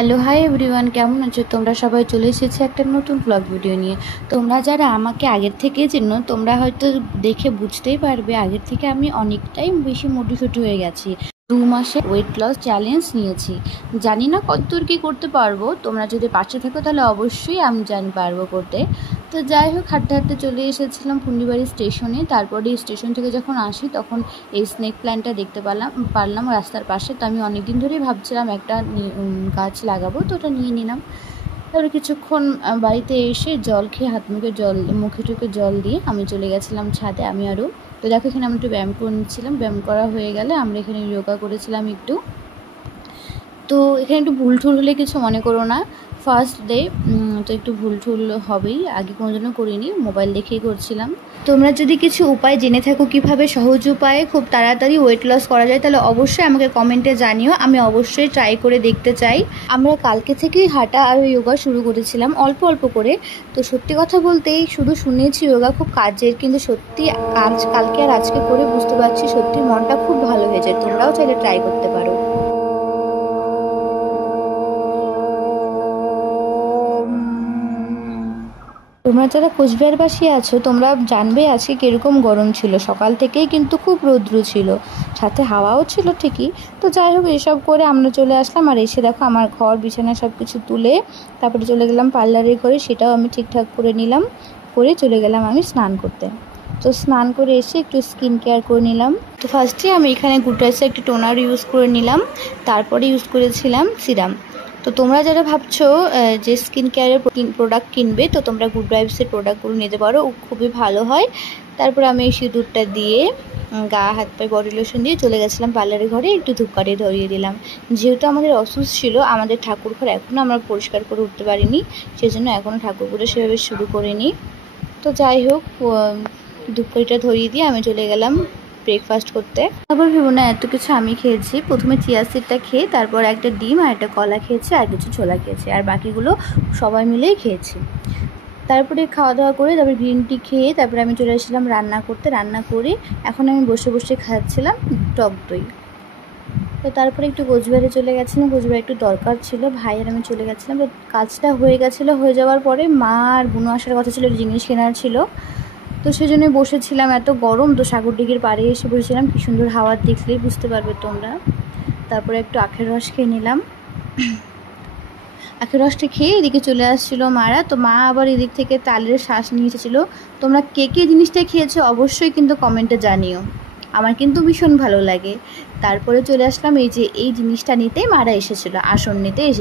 Hello hi everyone, কেমন আছো তোমরা সবাই? চলে এসেছে একটা নতুন ব্লগ ভিডিও নিয়ে। তোমরা যারা আমাকে আগের থেকে চেনো তোমরা হয়তো দেখে বুঝতেই পারবে আগের থেকে আমি অনেকটাই বেশি মোটিভেট হয়ে গেছি। 2 মাসে ওয়েট লস চ্যালেঞ্জ নিয়েছি। জানি না কতদূর কী করতে পারবো, তোমরা যদি পাশে থাকো তাহলে অবশ্যই আমি জানি পারবো করতে। তো যাই হোক, হাঁটতে হাঁটতে চলে এসেছিলাম ফুন্ডিবাড়ি স্টেশনে। তারপরে স্টেশন থেকে যখন আসি তখন এই স্নেক প্ল্যান্টটা দেখতে পারলাম রাস্তার পাশে। তো আমি অনেক দিন ধরেই ভাবছিলাম একটা গাছ লাগাবো, তো ওটা নিয়ে নিলাম। তারপরে কিছুক্ষণ বাড়িতে এসে জল খেয়ে মুখে টুকে জল দিয়ে আমি চলে গেছিলাম ছাদে, আমি আরও। তো দেখো এখানে আমি একটু ব্যায়াম করে নিচ্ছিলাম। ব্যায়াম করা হয়ে গেলে আমরা এখানে যোগা করেছিলাম একটু। তো এখানে একটু ভুল টুল হলে কিছু মনে করো না, ফার্স্ট ডে তো একটু ভুল টুল হবেই, আগে কোনোদিনও করিনি, মোবাইল দেখেই করছিলাম। তোমরা যদি কিছু উপায় জেনে থাকো কীভাবে সহজ উপায়ে খুব তাড়াতাড়ি ওয়েট লস করা যায় তাহলে অবশ্যই আমাকে কমেন্টে জানিও, আমি অবশ্যই ট্রাই করে দেখতে চাই। আমরা কালকে থেকেই হাঁটা আর যোগা শুরু করেছিলাম অল্প অল্প করে। তো সত্যি কথা বলতেই শুধু শুনেছি যোগা খুব কাজের, কিন্তু সত্যি কালকে আর আজকে করে বুঝতে পারছি সত্যি মনটা খুব ভালো হয়ে যায়। তোমরাও চাইলে ট্রাই করতে পারো। তোমরা যারা কোচবিহারবাসী আছো তোমরা জানবে আজকে কীরকম গরম ছিল। সকাল থেকেই কিন্তু খুব রৌদ্র ছিল, সাথে হাওয়াও ছিল ঠিকই। তো যাই হোক, এসব করে আমরা চলে আসলাম। আর এসে দেখো আমার ঘর বিছানা সব কিছু তুলে তারপরে চলে গেলাম পার্লারের ঘরে, সেটাও আমি ঠিকঠাক করে নিলাম। করে চলে গেলাম আমি স্নান করতে। তো স্নান করে এসে একটু স্কিন কেয়ার করে নিলাম। তো ফার্স্টে আমি এখানে গুড ভাইবসের একটি টোনার ইউজ করে নিলাম, তারপরে ইউজ করেছিলাম সিরাম। তো তোমরা যারা ভাবছো যে স্কিন কেয়ারের প্রোডাক্ট কিনবে, তো তোমরা গুড ভাইবসের প্রোডাক্টগুলো নিতে পারো, খুবই ভালো হয়। তারপরে আমি এই সিঁদুরটা দিয়ে গা হাত পায়ে বডি লোশন দিয়ে চলে গেছিলাম পার্লারের ঘরে, একটু ধূপকাঠি ধরিয়ে দিলাম। যেহেতু আমাদের অসুস্থ ছিল, আমাদের ঠাকুর ঘর এখনও আমরা পরিষ্কার করে উঠতে পারিনি, সেজন্য এখনও ঠাকুরগুলো সেভাবে শুরু করিনি। তো যাই হোক, ধূপকাঠিটা ধরিয়ে দিয়ে আমি চলে গেলাম ব্রেকফাস্ট করতে। তারপর ভেবো না এত কিছু আমি খেয়েছি। প্রথমে চিয়া সিডটা খেয়ে তারপর একটা ডিম আর একটা কলা খেয়েছি, আর কিছু ছোলা খেয়েছি, আর বাকিগুলো সবাই মিলেই খেয়েছি। তারপরে খাওয়া দাওয়া করে তারপরে গ্রিন টি খেয়ে তারপরে আমি চলে এসেছিলাম রান্না করতে। রান্না করে এখন আমি বসে বসে খাচ্ছিলাম টক দই। তো তারপরে একটু কোচবিহারে চলে গেছিলাম, কোচবিহারে একটু দরকার ছিল, ভাই আর আমি চলে গেছিলাম। তো কাজটা হয়ে গেছিলো, হয়ে যাওয়ার পরে মা আর বুনু আসার কথা ছিল, জিনিস কেনার ছিল। তো সেই জন্যই বসেছিলাম, এত গরম, তো সাগরদিঘির পাড়ে এসে বসেছিলাম। কী সুন্দর হাওয়া, দেখলেই বুঝতে পারবে তোমরা। তারপরে একটু আখের রস খেয়ে নিলাম। আখের রসটা খেয়ে এদিকে চলে আসছিলো মারা। তো মা আবার এদিক থেকে তালের শ্বাস নিয়ে এসেছিলো। তোমরা কে কে জিনিসটা খেয়েছো অবশ্যই কিন্তু কমেন্টে জানিও, আমার কিন্তু ভীষণ ভালো লাগে। তারপরে চলে আসলাম এই যে এই জিনিসটা নিতে, মারা এসেছিলো আসন নিতে এসে